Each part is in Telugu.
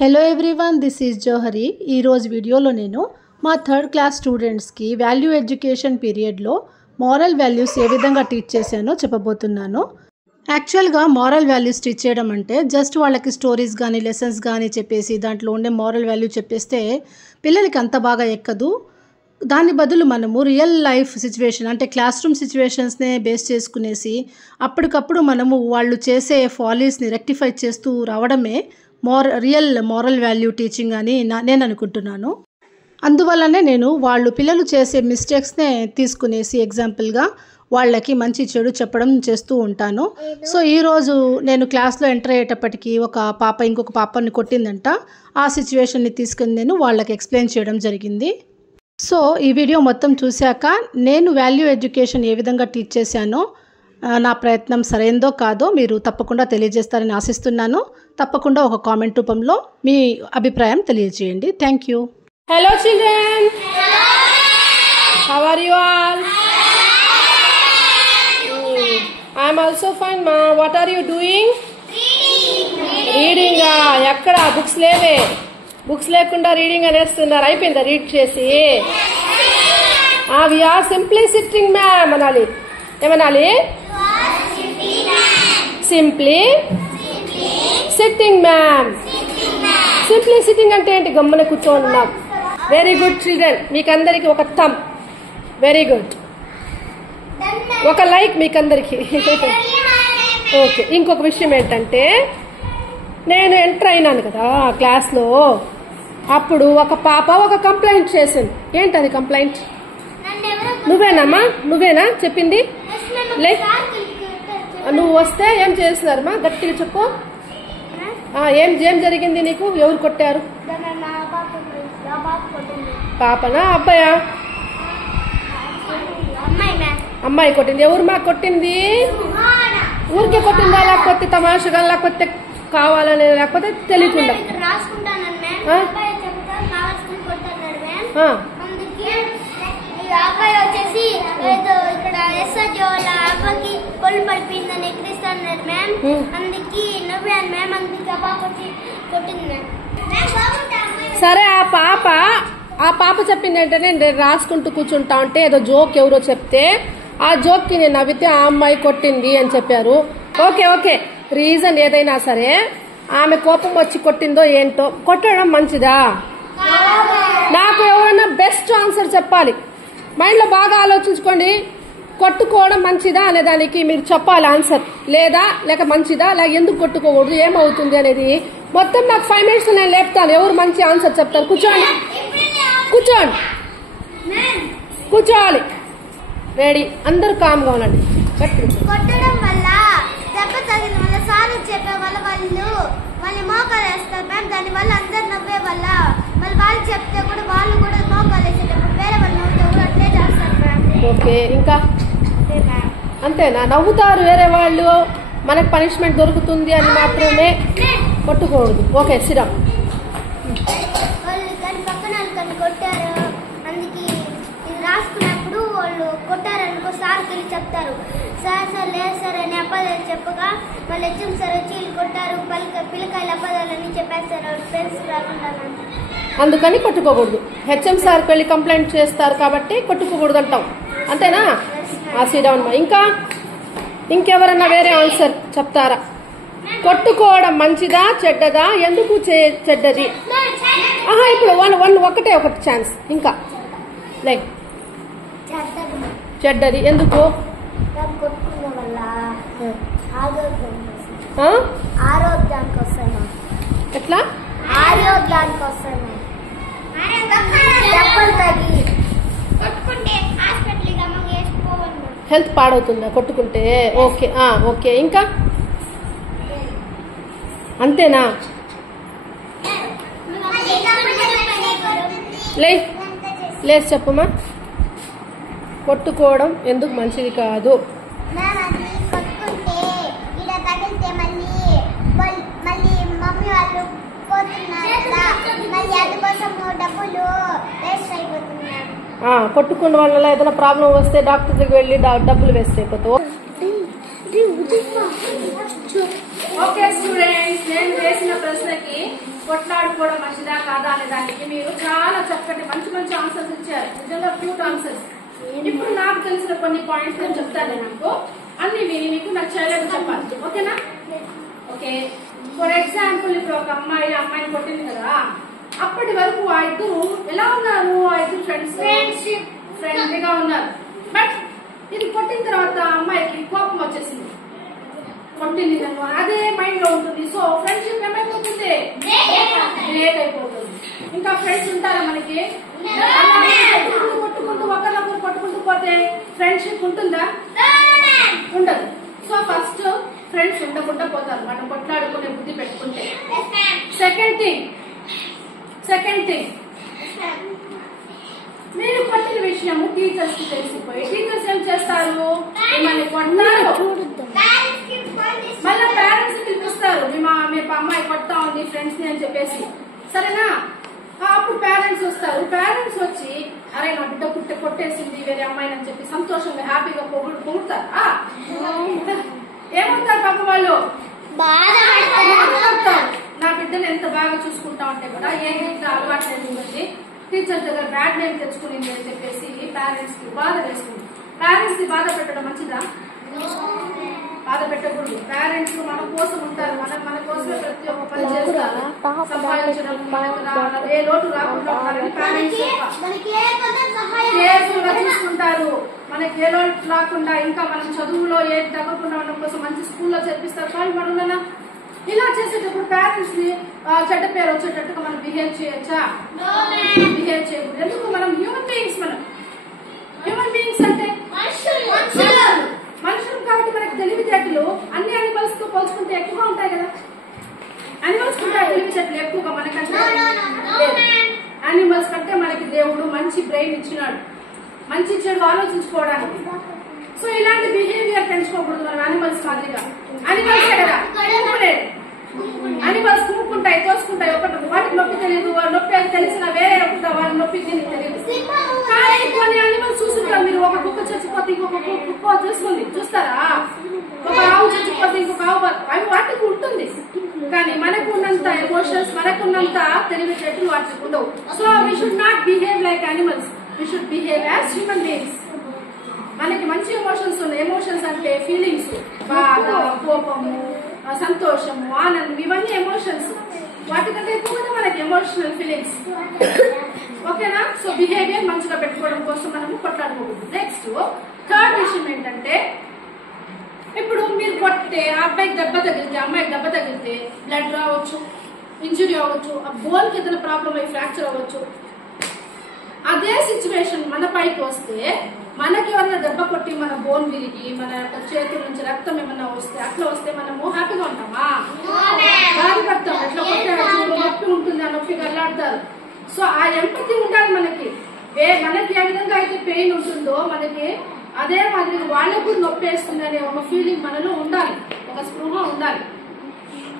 Hello everyone, this is Johari. ఈరోజు వీడియోలో నేను మా థర్డ్ క్లాస్ స్టూడెంట్స్కి వాల్యూ ఎడ్యుకేషన్ పీరియడ్లో మారల్ వాల్యూస్ ఏ విధంగా టీచ్ చేశానో చెప్పబోతున్నాను. యాక్చువల్గా మారల్ వాల్యూస్ టీచ్ చేయడం అంటే జస్ట్ వాళ్ళకి స్టోరీస్ కానీ లెసన్స్ కానీ చెప్పేసి దాంట్లో ఉండే మారల్ వాల్యూ చెప్పేస్తే పిల్లలకి అంత బాగా ఎక్కదు. దాని బదులు మనము రియల్ లైఫ్ సిచ్యువేషన్ అంటే క్లాస్ రూమ్ సిచ్యువేషన్స్నే బేస్ చేసుకునేసి అప్పటికప్పుడు మనము వాళ్ళు చేసే ఫాలీస్ని రెక్టిఫై చేస్తూ రావడమే రియల్ మారల్ వాల్యూ టీచింగ్ అని నేను అనుకుంటున్నాను. అందువల్లనే నేను వాళ్ళు పిల్లలు చేసే మిస్టేక్స్నే తీసుకునేసి ఎగ్జాంపుల్గా వాళ్ళకి మంచి చెడు చెప్పడం చేస్తూ ఉంటాను. సో ఈరోజు నేను క్లాస్లో ఎంటర్ అయ్యేటప్పటికి ఒక పాప ఇంకొక పాపని కొట్టిందంట. ఆ సిచ్యువేషన్ని తీసుకుని నేను వాళ్ళకి ఎక్స్ప్లెయిన్ చేయడం జరిగింది. సో ఈ వీడియో మొత్తం చూశాక నేను వాల్యూ ఎడ్యుకేషన్ ఏ విధంగా టీచ్ చేశానో నా ప్రయత్నం సరైందో కాదో మీరు తప్పకుండా తెలియజేస్తారని ఆశిస్తున్నాను. తప్పకుండా ఒక కామెంట్ రూపంలో మీ అభిప్రాయం తెలియజేయండి. Thank you. Hello children. How are you all? I am also fine ma. What are you doing? Reading. ఎక్కడ బుక్స్ లేవే? బుక్స్ లేకుండా రీడింగ్ అనేస్తున్నారు. అయిపోయిందా రీడ్ చేసి? we are simply sitting ma'am అనాలి. ఏమనాలి? Simply sitting ma'am. Simply sitting అంటే ఏంటి? గమ్మున కూర్చొని ఉన్నాం. Very good children. మీకందరికి ఒక థమ్. Very good. ఒక లైక్ మీకందరికి. ఓకే. ఇంకొక విషయం ఏంటంటే నేను ఎంటర్ అయినాను కదా క్లాస్లో, అప్పుడు ఒక పాప ఒక కంప్లైంట్ చేసింది. ఏంటది కంప్లైంట్? నువ్వేనమ్మా? నువ్వేనా చెప్పింది? నువ్వు వస్తే ఏం చేస్తున్నారమ్మా? గట్టిగా చెప్పు. ఏం జరిగింది నీకు? ఎవరు కొట్టారు? పాపనా అబ్బాయా? అమ్మాయి కొట్టింది. ఎవరు మా కొట్టింది? ఊరికే కొట్టిందా లేకపోతే తమాషగా లేకపోతే కావాలని లేకపోతే తెలియకుండా? అబ్బాయి వచ్చేసి ఏదో ఇక్కడ ఎస్ఆర్జీ వాళ్ళ అబ్బాయికి పొల్లు పడిపోయిందని ఎక్కిరిస్తాను మ్యామ్. అందుకే నవ్వాను మ్యామ్. అందుకే ఆ పాప వచ్చి కొట్టింది. సరే, ఆ పాప చెప్పింది ఏంటంటే నేను రాసుకుంటూ కూర్చుంటా ఉంటే ఏదో జోక్ ఎవరో చెప్తే ఆ జోక్ కి నేను నవ్వితే ఆ అమ్మాయి కొట్టింది అని చెప్పారు. ఓకే. రీజన్ ఏదైనా సరే ఆమె కోపం వచ్చి కొట్టిందో ఏంటో. కొట్టడం మంచిదా? నాకు ఎవరైనా బెస్ట్ ఆన్సర్ చెప్పాలి. మైండ్ లో బాగా ఆలోచించుకోండి. కొట్టుకోవడం మంచిదా అనే దానికి మీరు చెప్పాలి ఆన్సర్. లేక మంచిదా, లేక ఎందుకు కొట్టుకోకూడదు, ఏమవుతుంది అనేది మొత్తం నాకు 5 minutes నేను లేపుతాను. ఎవరు మంచి ఆన్సర్ చెప్తారు? కూర్చోవాలి. రెడీ? అందరూ కామ్గా ఉండండి. కొట్టడం వల్ల దెబ్బ తగిన వల్ల సార్ చెప్పే వల్ల వాళ్ళు మోకాలు వేస్తారు మ్యామ్. దాని వల్ల అందరు నవ్వే వల్ల మళ్ళీ వాళ్ళు చెప్తే కూడా వాళ్ళు కూడా మోకాలు వేసేటప్పుడు వేరే వాళ్ళు నవ్వుతే కూడా అట్లే చేస్తారు మ్యామ్. ఓకే. ఇంకా అంతేనా? నవ్వుతారు వేరే వాళ్ళు, మనకు పనిష్మెంట్ దొరుకుతుంది అని మాత్రమే కొట్టుకోకూడదు. ఓకే, సిరా. వాళ్ళు కానీ పక్కన వాళ్ళు కొట్టారు, అందుకే ఇది రాసుకున్నప్పుడు వాళ్ళు కొట్టారనుకో సార్కి వెళ్ళి చెప్తారు. సార్ లేదు సార్ అని అబద్ధాలు చెప్పగా వాళ్ళు హెచ్ఎం సార్ వచ్చి వీళ్ళు కొట్టారు పిల్లకాయలు అబద్ధాలని చెప్పేస్తారు ఫ్రెండ్స్ రాకుండా. అందుకని కొట్టుకోకూడదు. హెచ్ఎం సార్కి వెళ్ళి కంప్లైంట్ చేస్తారు కాబట్టి కొట్టుకోకూడదు అంటాం. అంతేనా? సిడౌన్. ఇంకా ఇంకెవరన్నా వేరే ఆన్సర్ చెప్తారా? కొట్టుకోవడం మంచిదా చెడ్డదా? ఎందుకు చెడ్డది? ఇప్పుడు ఒకటే ఛాన్స్. ఇంకా లైక్ చెడ్డది ఎందుకు? కొట్టుకునే వల్ల ఆరోగ్యానికి వస్తాయి. ఎట్లా ఆరోగ్యానికి వస్తాయి. హెల్త్ పాడవుతుందా కొట్టుకుంటే? ఓకే. ఇంకా అంతేనా? లేదు చెప్పమ్మా. కొట్టుకోవడం ఎందుకు మంచిది కాదు? కొట్టుకున్న వల్ల ఏదైనా ప్రాబ్లం వస్తే డాక్టర్ దగ్గరికి వెళ్ళి డబ్బులు వేస్ట్ అయిపోతావు. ఓకే స్టూడెంట్స్, నేను వేసిన ప్రశ్నకి కొట్లాడుకోవడం మంచిదా కాదా అనే దానికి మీరు చాలా చక్కటి మంచి మంచి ఆన్సర్స్ ఇచ్చారు. నిజంగా క్యూట్ ఆన్సర్స్. ఇప్పుడు నాకు తెలిసిన కొన్ని పాయింట్స్ నేను చెప్తాను. నాకు అన్ని విని మీకు నచ్చలేదు చెప్పాలి. ఓకేనా? ఓకే. ఫర్ ఎగ్జాంపుల్ ఇప్పుడు ఒక అమ్మాయిని కొట్టింది కదా, అప్పటి వరకు ఆ ఇద్దరు ఎలా ఉన్నారు? ఆ ఇద్దరు ఫ్రెండ్లీగా ఉన్నారు. బట్ ఇది కొట్టిన తర్వాత అమ్మాయికి కోపం వచ్చేసింది. కొట్టింది నన్ను, అదే మైండ్ లో ఉంటుంది. సో ఫ్రెండ్షిప్ ఏమైపోతుంది? బ్రేక్ అయిపోతుంది. ఇంకా ఫ్రెండ్స్ ఉంటారా మనకి? కొట్టుకుంటూ ఒకరినొకరు కొట్టుకుంటూ పోతే ఫ్రెండ్షిప్ ఉంటుందా? ఉండదు. సో ఫస్ట్ ఫ్రెండ్స్ ఉండకుండా పోతారు మనం కొట్లాడుకునే బుద్ధి పెట్టుకుంటే. సెకండ్ థింగ్ మీరు కొట్టిన విషయము టీచర్స్ కి తెలిసిపోయి టీచర్స్ ఏం చేస్తారు? మిమ్మల్ని కొట్టారు, మళ్ళీ పేరెంట్స్ పిలిపిస్తారు. మీ అమ్మాయి కొడతా ఉంది ఫ్రెండ్స్ ని అని చెప్పేసి, సరేనా? అప్పుడు పేరెంట్స్ వస్తారు. పేరెంట్స్ వచ్చి అరే నా బిడ్డ కొట్టేసింది వేరే అమ్మాయిని అని చెప్పి సంతోషంగా హ్యాపీగా పొగుడతారు. ఏమంటారు పాప వాళ్ళు? నా బిడ్డను ఎంత బాగా చూసుకుంటా ఉంటే కూడా ఏ బిడ్డ అలవాటు ఉంటుంది, టీచర్ దగ్గర బ్యాడ్ నేమ్ తెచ్చుకునింది అని చెప్పేసి పేరెంట్స్ కి బాధ వేస్తుంది. పేరెంట్స్ కి బాధ పెట్టడం మంచిదా? బాధ పెట్టకూడదు. పేరెంట్స్ మన కోసం ఉంటారు, మన కోసమే ప్రతి ఒక్క పని చేస్తారు. సంపాదించడం ఏ లోటు రాకుండా పేరెంట్స్ కేర్ఫుల్ గా చూసుకుంటారు. మనకి ఏ లోటు రాకుండా, ఇంకా మనం చదువులో ఏది తగ్గకుండా ఉండడం కోసం మంచి స్కూల్లో చేర్పిస్తారు. కానీ మనం ఇలా చేసేటప్పుడు పేరెంట్స్ ని చెడ్డ పేరు వచ్చేటట్టుగా మనం బిహేవ్ చేయొచ్చా? బిహేవ్ చేయకూడదు. ఎందుకు? మనం హ్యూమన్ బీయింగ్స్ అంటే మనుషులు కాబట్టి మనకి తెలివితేటలు అన్ని అనిమల్స్ తో పోల్చుకుంటే ఎక్కువగా ఉంటాయి కదా. అనిమల్స్ కంటే తెలివితేటలు ఎక్కువగా మనకంటే. అనిమల్స్ కంటే మనకి దేవుడు మంచి బ్రెయిన్ ఇచ్చినాడు, మంచి చెడు ఆలోచించుకోవడానికి. సో ఇలాంటి బిహేవియర్ పెంచుకోకూడదు మనం అనిమల్స్ మాదిరిగా. అనిమల్సే కదా అనిమల్స్ కుమ్ముకుంటాయి, తోసుకుంటాయి. వాటికి నొప్పి తెలియదు, నొప్పి అది తెలిసిన వేరే వాళ్ళ నొప్పి తెలియదు. కానీ కొన్ని అనిమల్స్ చూస్తుంటారు మీరు. ఒక కుక్క చచ్చిపోతే ఇంకొక కుక్క చూస్తారా? ఒక ఆవు చచ్చిపోతే ఇంకొక ఆవు, అవి వాటికి ఉంటుంది. కానీ మనకున్నంత ఎమోషన్స్, మనకున్నంత తెలివితేటలు వాటికి ఉండవు. So we should not behave like animals, we should behave as human beings. మనకి మంచి ఎమోషన్స్ ఉన్నాయి. ఎమోషన్స్ అంటే ఫీలింగ్స్, బాధ, కోపము, సంతోషము, ఆనందం, ఇవన్నీ ఎమోషన్స్. వాటికంటే ఎక్కువగా మనకి ఎమోషనల్ ఫీలింగ్స్. ఓకేనా? సో బిహేవియర్ మంచిగా పెట్టుకోవడం కోసం మనము కొట్లాడుకోకూడదు. నెక్స్ట్ థర్డ్ విషయం ఏంటంటే, ఇప్పుడు మీరు కొట్టే అబ్బాయికి దెబ్బ తగిలితే, అమ్మాయికి దెబ్బ తగిలితే బ్లడ్ రావచ్చు, ఇంజురీ అవ్వచ్చు, ఆ బోన్ కి ఏదైనా ప్రాబ్లం అయ్యి ఫ్రాక్చర్ అవ్వచ్చు. అదే సిచ్యువేషన్ మన పైకి వస్తే, మనకి ఎవరైనా దెబ్బ కొట్టి మన బోన్ విరిగి మన చేతుల నుంచి రక్తం ఏమన్నా వస్తే, అట్లా వస్తే మనము హ్యాపీగా ఉంటామా? బాధపడతాం. ఎట్లా కొట్టాడు, నొప్పి ఉంటుంది, ఆ నొప్పికి అల్లాడతారు. సో ఆ ఎంపతి ఉండాలి మనకి. మనకి ఏ విధంగా అయితే పెయిన్ ఉంటుందో మనకి అదే మాదిరి వాళ్ళకు కూడా నొప్పి వేస్తుంది అనే ఒక ఫీలింగ్ మనలో ఉండాలి, ఒక స్పృహ ఉండాలి.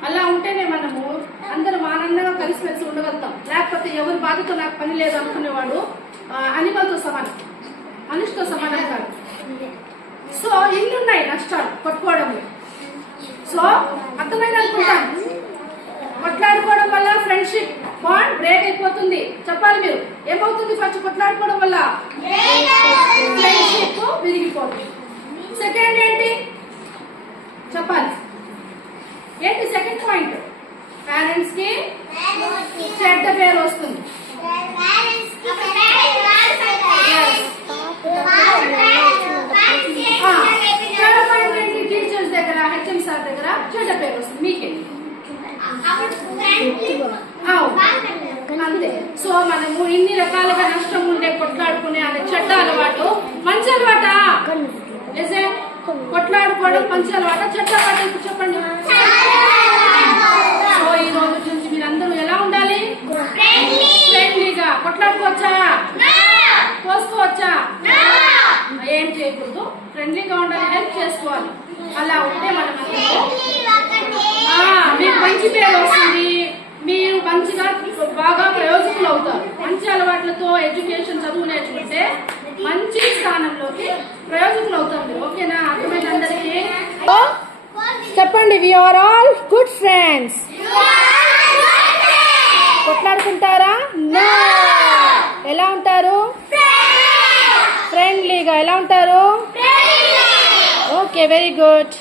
అలా ఉంటేనే మనము అందరం ఆనందంగా కలిసిమెలిసి ఉండగలుగుతాం. లేకపోతే ఎవరి బాధతో నాకు పని లేదు అనుకునేవాడు అనిమల్తో సమానం, మనిషితో సమానం కాదు. సో ఇన్నున్నాయి నష్టాలు కొట్టుకోవడంలో. సో అర్థమైంది అనుకుంటాను. కొట్లాడుకోవడం వల్ల ఫ్రెండ్షిప్ బాండ్ బ్రేక్ అయిపోతుంది. చెప్పాలి మీరు, ఏమవుతుంది? ఫస్ట్ కొట్లాడుకోవడం వల్ల ఫ్రెండ్షిప్ విరిగిపోతుంది. సెకండ్ ఏంటి చెప్పాలి? ఏంటి సెకండ్ పాయింట్? పేరెంట్స్ కి చెడ్డ పేరు వస్తుంది. టీచర్స్ దగ్గర, హెచ్ఎం సార్ దగ్గర చెడ్డ పేరు వస్తుంది మీకే. అంతే. సో మనము ఇన్ని రకాలుగా నష్టం ఉండే కొట్లాడుకునే అనే చెడ్డ అలవాటు మంచి అలవాటా? కొట్లాడుకోవడం మంచి అలవాట, చెడ్డ అలవాటు? ఇప్పుడు చెప్పండి. సో ఈ రోజు నుంచి మీరందరూ ఎలా ఉండాలి? ఫ్రెండ్లీగా. కొట్లాడుకోవచ్చా? కోసుకోవచ్చా? ఏం చేయకూడదు, ఫ్రెండ్లీగా ఉండాలి, హెల్ప్ చేసుకోవాలి. అలా ఉంటే మనం మీకు మంచి పేరు వస్తుంది, మీరు మంచిగా బాగా ప్రయోజకులు అవుతారు. మంచి అలవాట్లతో ఎడ్యుకేషన్ చదువు నేర్చుకుంటే మంచి స్థానంలోకి ప్రయోజకులు అవుతారు మీరు. ఓకేనా? అర్థమైన అందరికీ చెప్పండి. We are all good friends. ఎలా ఉంటారు? Okay, very good.